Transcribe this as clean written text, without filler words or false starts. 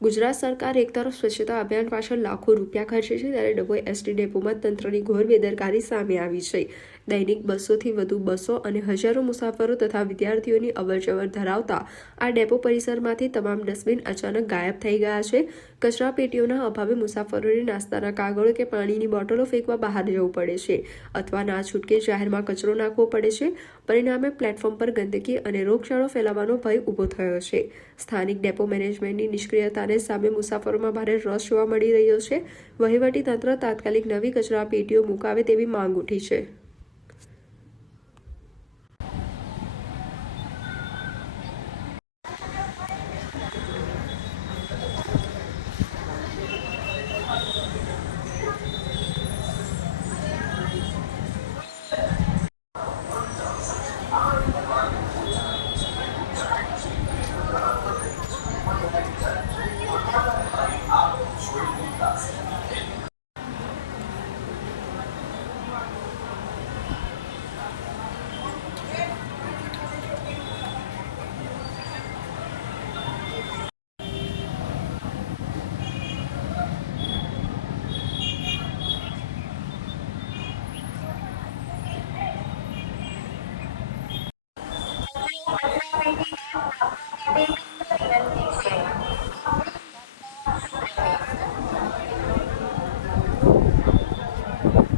ગુજરાત સરકાર એક તરફ સ્વચ્છતા અભિયાન પાછળ લાખો રૂપિયા ખર્ચે છે, ત્યારે ડભોઈ એસટી ડેપોમાં તંત્રની ઘોર બેદરકારી સામે આવી છે. દૈનિક 200થી વધુ બસો અને હજારો મુસાફરો તથા વિદ્યાર્થીઓની અવરજવર ધરાવતા આ ડેપો પરિસરમાંથી તમામ ડસ્ટબિન અચાનક ગાયબ થઈ ગયા છે. કચરા પેટીઓના અભાવે મુસાફરોને નાસ્તાના કાગળો કે પાણીની બોટલો ફેંકવા બહાર જવું પડે છે અથવા ના છૂટકે જાહેરમાં કચરો નાખવો પડે છે. પરિણામે પ્લેટફોર્મ પર ગંદકી અને રોગચાળો ફેલાવાનો ભય ઊભો થયો છે. સ્થાનિક ડેપો મેનેજમેન્ટની નિષ્ક્રિયતાને સામે મુસાફરોમાં ભારે રોષ જોવા મળી રહ્યો છે. વહીવટી તંત્ર તાત્કાલિક નવી કચરા પેટીઓ મુકાવે તેવી માંગ ઉઠી છે.